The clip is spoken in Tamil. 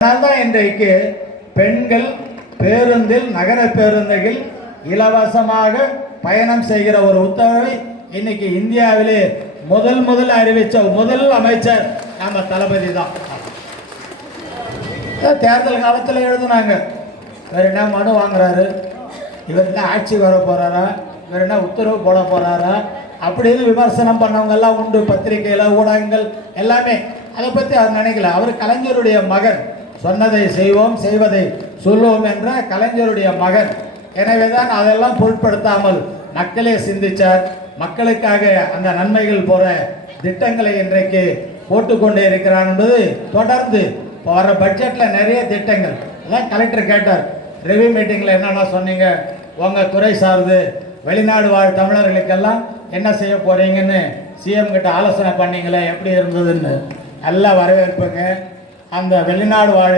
அதனால்தான் இன்றைக்கு பெண்கள் பேருந்தில் நகர பேருந்துகள் இலவசமாக பயணம் செய்கிற ஒரு உத்தரவை இன்னைக்கு இந்தியாவிலே முதல் அறிவிச்ச முதல் அமைச்சர் நம்ம தளபதி தான். தேர்தல் காலத்தில் எழுதுனாங்க, வேற என்ன மனு வாங்குறாரு, இவர் என்ன ஆட்சி வர போறாரா, வேற என்ன உத்தரவு போட போறாரா அப்படின்னு விமர்சனம் பண்ணவங்க எல்லாம் உண்டு. பத்திரிகையில் ஊடகங்கள் எல்லாமே அதை பற்றி அவர் நினைக்கல. அவர் கலைஞருடைய மகன், சொன்னதை செய்வோம் செய்வதை சொல்லுவோம் என்ற கலைஞருடைய மகன். எனவேதான் அதெல்லாம் பொருட்படுத்தாமல் மக்களே சிந்திச்சார். மக்களுக்காக அந்த நன்மைகள் போற திட்டங்களை இன்றைக்கு போட்டுக்கொண்டே இருக்கிறார் என்பது தொடர்ந்து வர பட்ஜெட்ல நிறைய திட்டங்கள் எல்லாம் கலெக்டர் கேட்டார். ரிவ்யூ மீட்டிங்ல என்னென்ன சொன்னீங்க, உங்க துறை சார்ந்து வெளிநாடு வாழ் தமிழர்களுக்கெல்லாம் என்ன செய்ய போறீங்கன்னு சிஎம் கிட்ட ஆலோசனை பண்ணீங்களே, எப்படி இருந்ததுன்னு. நல்லா வரவேற்புங்க. அந்த வெளிநாடு வாழ